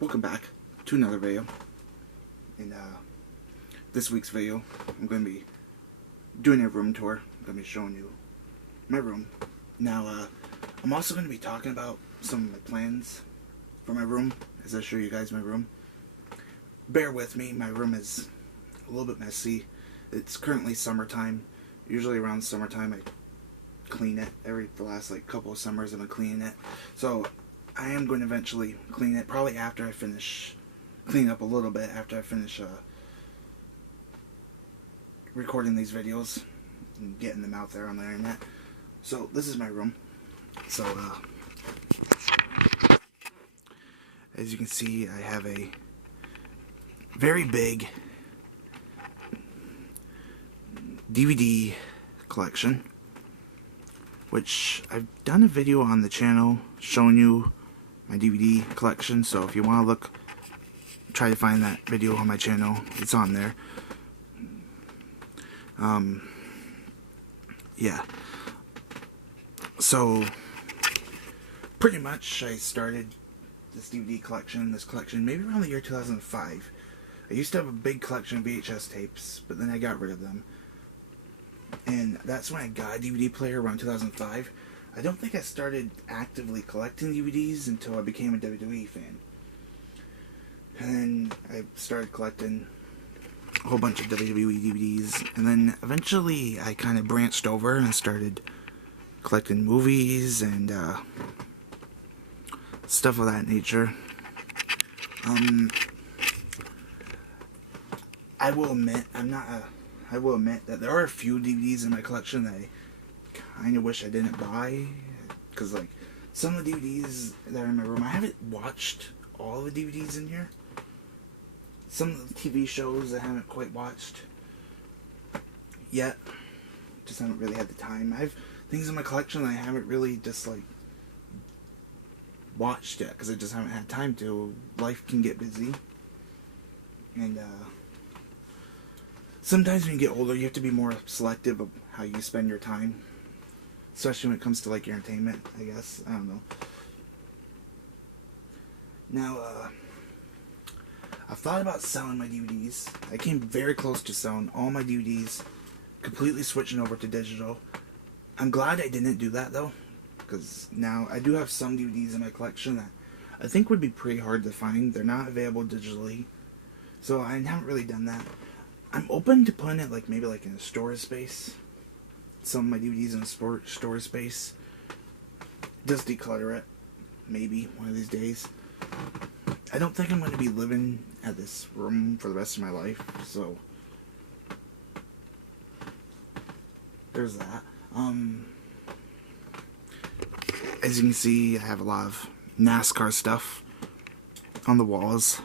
Welcome back to another video. In this week's video, I'm going to be doing a room tour. I'm going to be showing you my room. Now, I'm also going to be talking about some of my plans for my room as I show you guys my room. Bear with me, my room is a little bit messy. It's currently summertime. Usually around summertime I clean it. The last couple of summers I've been cleaning it. So I am going to eventually clean it, probably after I finish, clean up a little bit after I finish recording these videos and getting them out there on the internet. So this is my room. So as you can see, I have a very big DVD collection, which I've done a video on the channel showing you my DVD collection, so if you want to look, try to find that video on my channel, it's on there. Yeah. So, pretty much I started this DVD collection, maybe around the year 2005. I used to have a big collection of VHS tapes, but then I got rid of them. And that's when I got a DVD player, around 2005. I don't think I started actively collecting DVDs until I became a WWE fan. And then I started collecting a whole bunch of WWE DVDs. And then eventually I kind of branched over and started collecting movies and stuff of that nature. I will admit that there are a few DVDs in my collection that I kind of wish I didn't buy, because some of the DVDs that are in my room, I haven't watched all the DVDs in here. Some of the TV shows I haven't quite watched yet, just haven't really had the time. I have things in my collection that I haven't really just watched yet, because I just haven't had time to. Life can get busy, and sometimes when you get older, you have to be more selective of how you spend your time. Especially when it comes to your entertainment, I guess. I don't know. Now, I've thought about selling my DVDs. I came very close to selling all my DVDs, completely switching over to digital. I'm glad I didn't do that, though, because now I do have some DVDs in my collection that I think would be pretty hard to find. They're not available digitally, so I haven't really done that. I'm open to putting it maybe in a storage space. Some of my DVDs in a storage space. Just declutter it. Maybe one of these days. I don't think I'm going to be living at this room for the rest of my life, so there's that. As you can see, I have a lot of NASCAR stuff on the walls.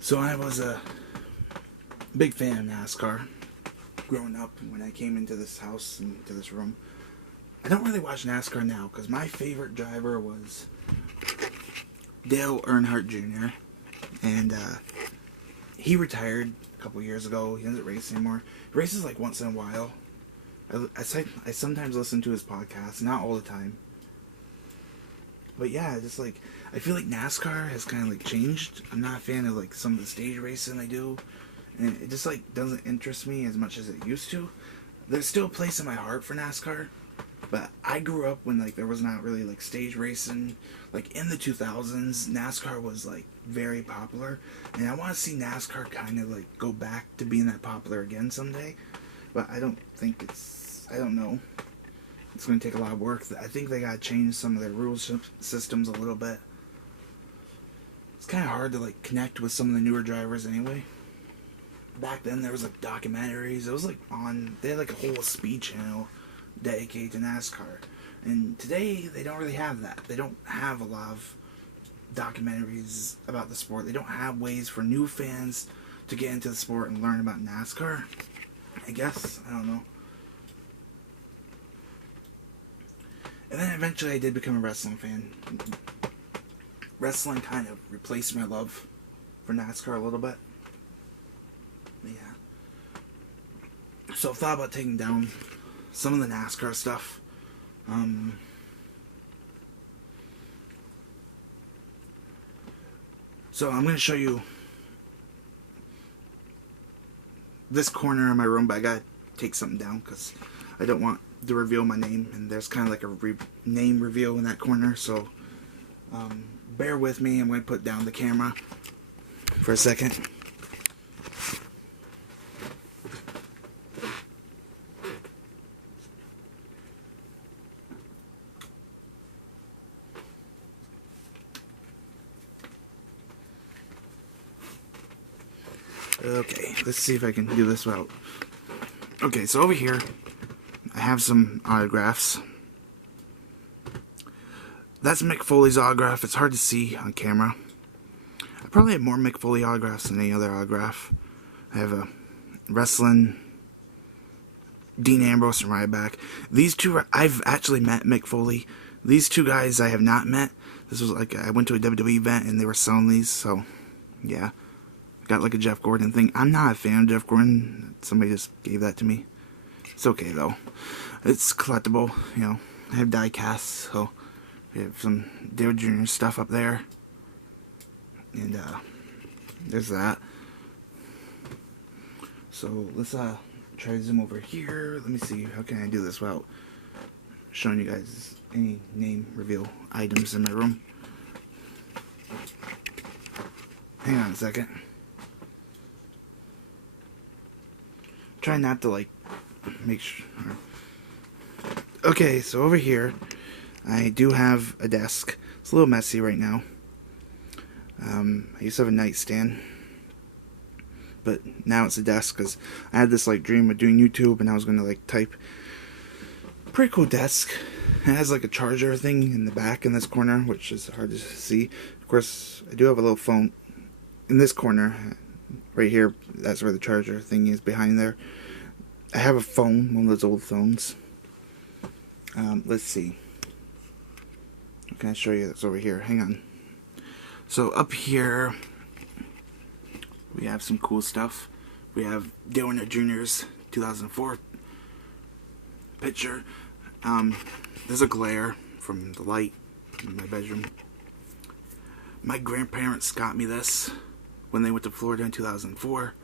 So I was a big fan of NASCAR growing up when I came into this house and into this room. I don't really watch NASCAR now because my favorite driver was Dale Earnhardt Jr. And he retired a couple years ago. He doesn't race anymore. He races once in a while. I sometimes listen to his podcast, not all the time. But yeah, just I feel like NASCAR has kind of changed. I'm not a fan of some of the stage racing they do, and it just doesn't interest me as much as it used to. There's still a place in my heart for NASCAR, but I grew up when there was not really stage racing. In the 2000s, NASCAR was very popular, and I want to see NASCAR kind of go back to being that popular again someday. But I don't think I don't know. It's going to take a lot of work. I think they got to change some of their rules systems a little bit. It's kind of hard to connect with some of the newer drivers anyway. Back then there was documentaries. It was they had a whole speed channel dedicated to NASCAR. And today they don't really have that. They don't have a lot of documentaries about the sport. They don't have ways for new fans to get into the sport and learn about NASCAR. I guess. I don't know. And then eventually I did become a wrestling fan. Wrestling kind of replaced my love for NASCAR a little bit. Yeah. So I've thought about taking down some of the NASCAR stuff. So I'm going to show you this corner of my room, but I got to take something down because I don't want to reveal my name, and there's kind of like a name reveal in that corner, so bear with me. I'm going to put down the camera for a second. Okay, let's see if I can do this without... Okay, so over here, I have some autographs. That's Mick Foley's autograph. It's hard to see on camera. I probably have more Mick Foley autographs than any other autograph. I have a wrestling, Dean Ambrose and Ryback. These two, I've actually met Mick Foley. These two guys I have not met. This was like, I went to a WWE event and they were selling these, so yeah. Got like a Jeff Gordon thing. I'm not a fan of Jeff Gordon. Somebody just gave that to me. It's okay though. It's collectible, you know. I have die casts, so we have some Dale Jr. stuff up there. And there's that. So let's try to zoom over here. Let me see, how can I do this without showing you guys any name reveal items in my room. Hang on a second. Try not to like make sure. Okay, so over here I do have a desk. It's a little messy right now. I used to have a nightstand, but now it's a desk because I had this like dream of doing YouTube and I was gonna like type. Pretty cool desk. It has like a charger thing in the back in this corner, which is hard to see. Of course, I do have a little phone in this corner right here. That's where the charger thing is, behind there. I have a phone, one of those old phones. Let's see. What can I show you that's over here? Hang on. So up here, we have some cool stuff. We have Dale Earnhardt Jr.'s 2004 picture. There's a glare from the light in my bedroom. My grandparents got me this when they went to Florida in 2004,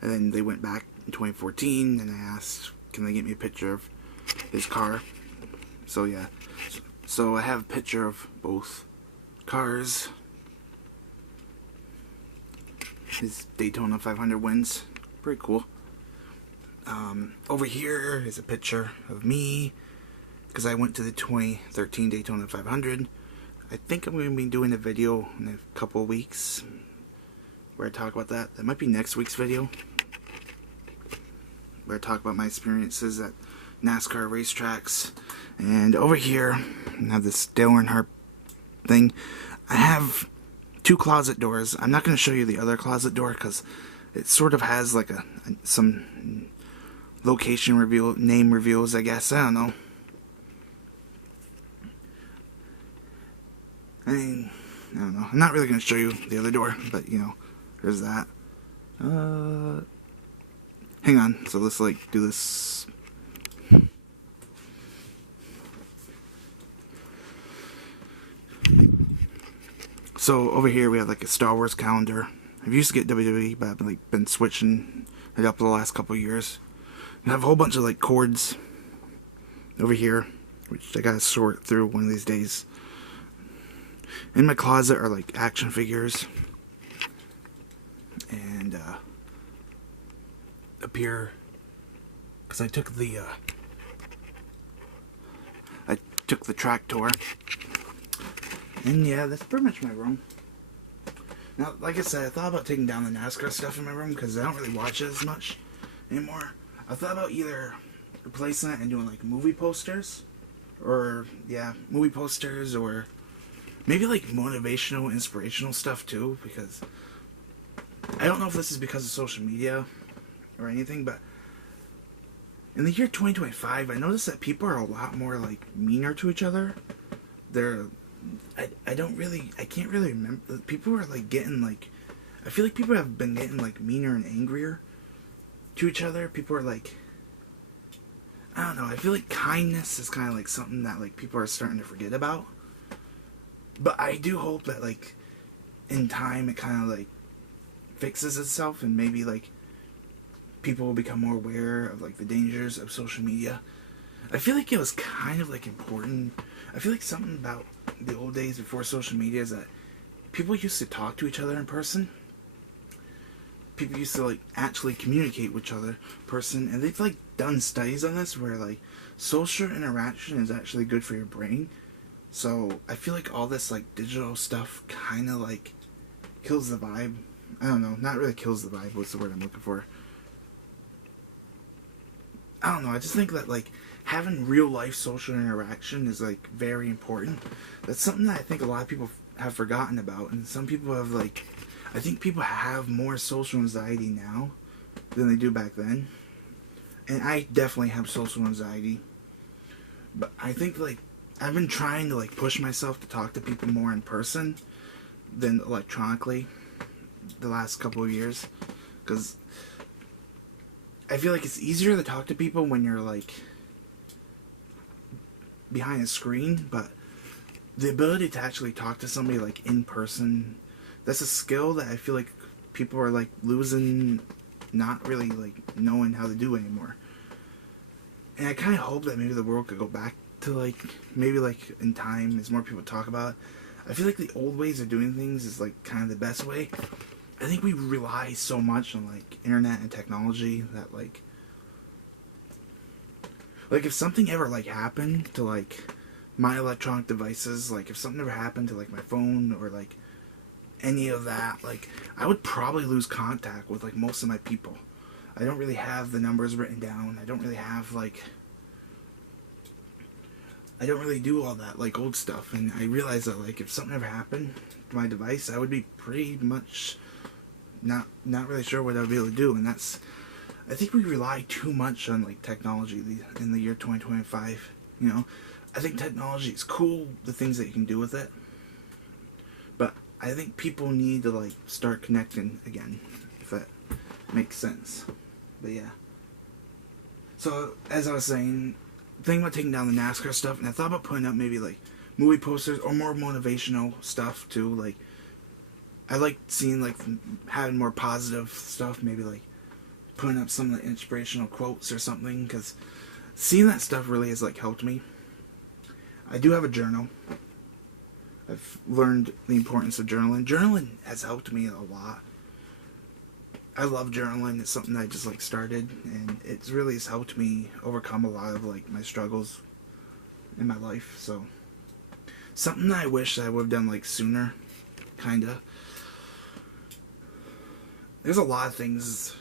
and then they went back in 2014, and I asked, can they get me a picture of his car? So yeah, so I have a picture of both cars. His Daytona 500 wins, pretty cool. Over here is a picture of me, because I went to the 2013 Daytona 500. I think I'm going to be doing a video in a couple of weeks where I talk about that. That might be next week's video, where I talk about my experiences at NASCAR racetracks. And over here, I have this Dale Earnhardt thing. I have two closet doors. I'm not going to show you the other closet door because it sort of has like some location reveal, name reveals, I guess. I don't know. I mean, I don't know. I'm not really going to show you the other door, but you know, there's that. Hang on. So let's like do this. So over here we have like a Star Wars calendar. I used to get WWE, but I've been switching it up the last couple of years. I have a whole bunch of like cords over here, which I gotta sort through one of these days. In my closet are like action figures, and up here, because I took the track tour, and yeah, that's pretty much my room. Now, like I said, I thought about taking down the NASCAR stuff in my room because I don't really watch it as much anymore. I thought about either replacing it and doing like movie posters, or yeah, movie posters, or maybe like motivational, inspirational stuff too, because I don't know if this is because of social media or anything, but in the year 2025, I noticed that people are a lot more like meaner to each other. I can't really remember. People are like getting like, I feel like people have been getting like meaner and angrier to each other. People are like, I don't know, I feel like kindness is kind of like something that like people are starting to forget about. But I do hope that like in time it kind of like fixes itself, and maybe like people will become more aware of like the dangers of social media. I feel like it was kind of like important. I feel like something about the old days before social media is that people used to talk to each other in person. People used to like actually communicate with each other in person, and they've like done studies on this where like social interaction is actually good for your brain. So I feel like all this like digital stuff kind of like kills the vibe. I don't know, not really kills the vibe. What's the word I'm looking for? I don't know. I just think that like having real life social interaction is like very important. That's something that I think a lot of people have forgotten about, and some people have like, I think people have more social anxiety now than they do back then. And I definitely have social anxiety. But I think like I've been trying to like push myself to talk to people more in person than electronically the last couple of years, because I feel like it's easier to talk to people when you're like behind a screen, but the ability to actually talk to somebody like in person, that's a skill that I feel like people are like losing, not really like knowing how to do anymore. And I kind of hope that maybe the world could go back to like, maybe like in time as more people talk about it. I feel like the old ways of doing things is like kind of the best way. I think we rely so much on like internet and technology that like if something ever like happened to like my electronic devices, like if something ever happened to like my phone or like any of that, like I would probably lose contact with like most of my people. I don't really have the numbers written down. I don't really have like, I don't really do all that like old stuff, and I realize that like if something ever happened to my device, I would be pretty much not really sure what I would be able to do. And that's, I think we rely too much on like technology in the year 2025. You know, I think technology is cool, the things that you can do with it, but I think people need to like start connecting again, if that makes sense. But yeah. So as I was saying, thinking about taking down the NASCAR stuff, and I thought about putting up maybe like movie posters or more motivational stuff too. Like I like seeing like having more positive stuff, maybe like putting up some of the inspirational quotes or something, because seeing that stuff really has like helped me. I do have a journal. I've learned the importance of journaling. Journaling has helped me a lot. I love journaling. It's something that I just like started, and it really has helped me overcome a lot of like my struggles in my life. So something that I wish I would have done like sooner, kinda. There's a lot of things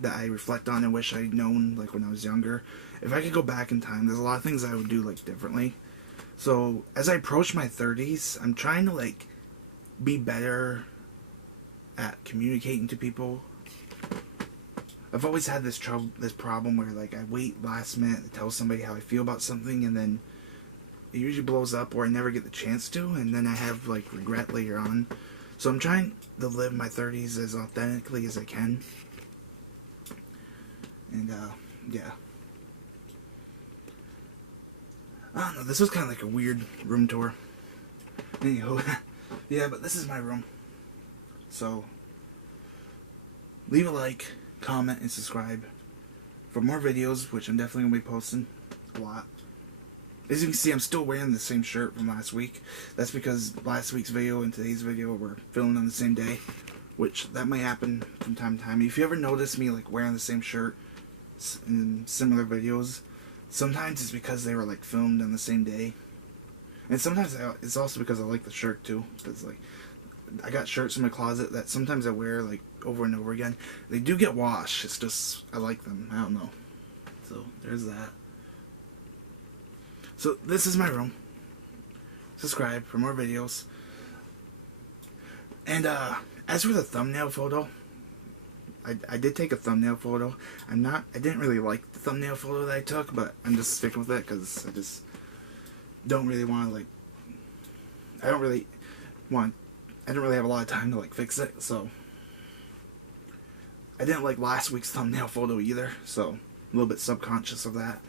that I reflect on and wish I'd known like when I was younger. If I could go back in time, there's a lot of things I would do like differently. So as I approach my 30s, I'm trying to like be better at communicating to people. I've always had this problem where like I wait last minute to tell somebody how I feel about something, and then it usually blows up, or I never get the chance to, and then I have like regret later on. So I'm trying to live my 30s as authentically as I can. And yeah. I don't know, this was kind of like a weird room tour. Anywho, yeah, but this is my room. So leave a like, comment, and subscribe for more videos, which I'm definitely going to be posting a lot. As you can see, I'm still wearing the same shirt from last week. That's because last week's video and today's video were filmed on the same day, which that might happen from time to time. If you ever notice me like wearing the same shirt in similar videos, sometimes it's because they were like filmed on the same day, and sometimes it's also because I like the shirt too. Because like I got shirts in my closet that sometimes I wear like over and over again. They do get washed. It's just I like them. I don't know. So there's that. So this is my room. Subscribe for more videos. And as for the thumbnail photo, I did take a thumbnail photo. I didn't really like the thumbnail photo that I took, but I'm just sticking with it because I just don't really want to like. I don't really have a lot of time to like fix it, so I didn't like last week's thumbnail photo either, so I'm a little bit subconscious of that.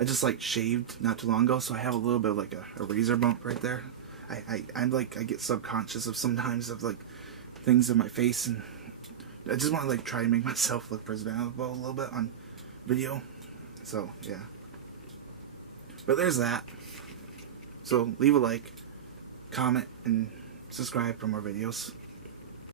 I just like shaved not too long ago, so I have a little bit of like a razor bump right there. I'm like, I get subconscious of sometimes of like things in my face, and I just want to like try to make myself look presentable a little bit on video. So yeah, but there's that. So leave a like, comment, and subscribe for more videos.